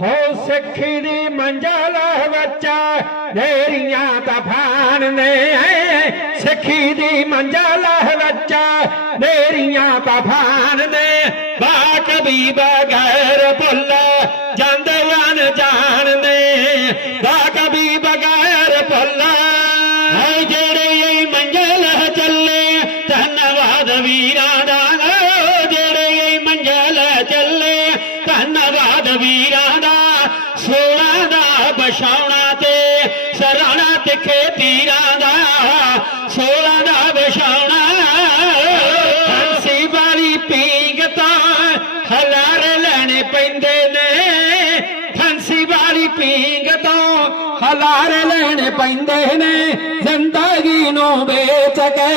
ਹੋ ਸਿੱਖੀ ਦੀ ਮੰਜ਼ਲ ਵਿੱਚ ਨੇਰੀਆਂ ਤਫਾਨ ਨੇ, ਸਿੱਖੀ ਦੀ ਮੰਜ਼ਲ ਵਿੱਚ ਨੇਰੀਆਂ ਤਫਾਨ ਨੇ, ਬਾਕ ਵੀ ਬਗੈਰ ਭੁੱਲ ਜਾਂਦੇ ਅਣਜਾਣ ਜਾਣਦੇ ਬਾਕ ਵੀ ਬਗੈਰ ਭੁੱਲ ਹੈ ਜਿਹੜੇ ਇਹ ਮੰਜ਼ਲ ਚੱਲੇ, ਧੰਨਵਾਦ ਵੀਰਾਂ ਦਾ ਜਿਹੜੇ ਮੰਜ਼ਲ ਚੱਲੇ, ਧੰਨਵਾਦ ਵੀਰਾਂ ਦਾ ਦਾ ਤੇ ਸਰਾਣਾ ਤਿੱਖੇ ਤੀਰਾਂ ਦਾ, ਸੋਲਾ ਦਾ ਬਸ਼ਾਉਣਾ ਹੰਸੀ ਵਾਲੀ ਪੀਂਗ ਤਾਂ ਹਲਾਰੇ ਲੈਣੇ ਪੈਂਦੇ ਨੇ। ਫਾਂਸੀ ਵਾਲੀ ਪੀਂਗ ਤੋਂ ਹਲਾਰੇ ਲੈਣੇ ਪੈਂਦੇ ਨੇ। ਜ਼ਿੰਦਗੀ ਨੂੰ ਵੇਚ ਕੇ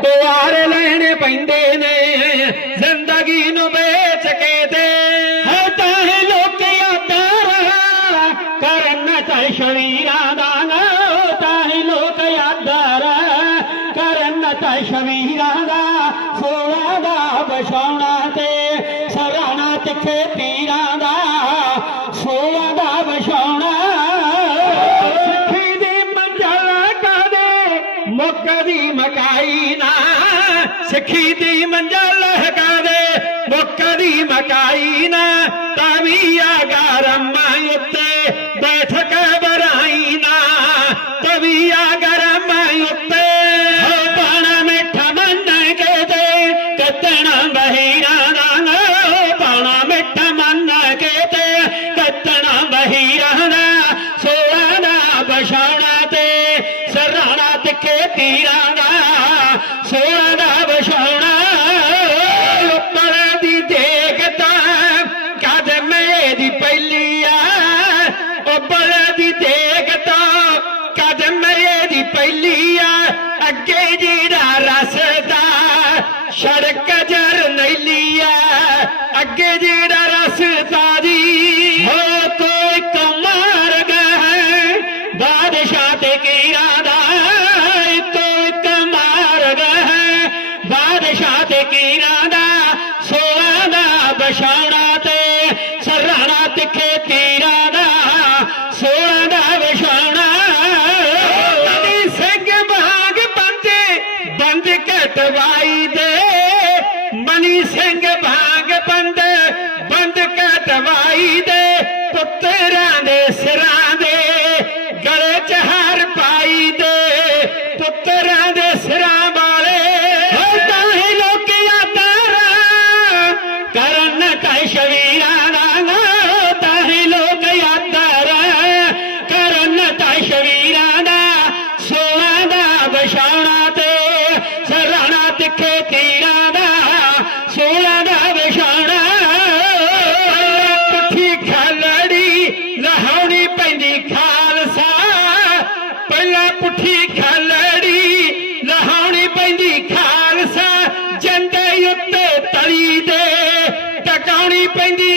ਪਿਆਰ ਲੈਣੇ ਪੈਂਦੇ ਨੇ। ਜ਼ਿੰਦਗੀ ਨੂੰ ਵੇਚ ਕਰਨ ਦਾ ਸੋਲਾ ਦਾ ਬਛਾਉਣਾ ਤੇ ਸਰਾਣਾ ਤੇ ਖੇਤੀਰਾਂ ਦਾ ਸੋਲਾ ਦਾ ਬਛਾਉਣਾ ਸਿੱਖੀ ਦੀ ਮੰਜ਼ਲ ਕਦੇ ਮੁੱਕਦੀ ਮਕਾਈ ਨਾ। ਸਿੱਖੀ ਦੀ ਮੰਜ਼ਲ ਕਦੇ ਮੁੱਕਦੀ ਮਕਾਈ ਨਾ। ਤਵੀ ਆ ਗਰਮਾਂ ਉੱਤੇ ਬੈਠ ਕੇ ਬਰਾਈ ਨਾ। ਤਵੀ ਸਰਾਣਾ ਤੇ ਦਾ, ਸੋਲਾ ਦਾ ਵਿਛਾਉਣਾ। ਉੱਪਰ ਦੀ ਦੇਖਤਾ ਕਦ ਮੇਰੀ ਪਹਿਲੀ ਆ ਉੱਪਰ ਦੀ ਦੇਖਤਾ ਕਦ ਮੇਰੀ ਪਹਿਲੀ ਆ, ਅੱਗੇ ਜਿਹੜਾ ਰਸਤਾ ਸੜਕ ਜਰ ਨੈਲੀ ਆ, ਅੱਗੇ ਜਿਹੜਾ ਰਸਤਾ ਜੀ। ਹੋ ਕੋਈ ਕਮਾਰ ਹੈ, ਬਾਦਸ਼ਾਹ ਤੇ ਕੀਰਾ ਦਾ ਦਾ ਤੇ ਸਰਾਣਾ ਤਿੱਖੇ ਤੀਰਾਂ ਦਾ ਸੋਹਣਾ ਦਾ ਬਸ਼ਾਉਣਾ ਮਨੀ ਸਿੰਘ ਬਾਗ ਬੰਦੇ ਬੰਦ ਕਟਵਾਈ ਦੇ, ਮਨੀ ਸਿੰਘ ਬਾਗ అయిపోయింది.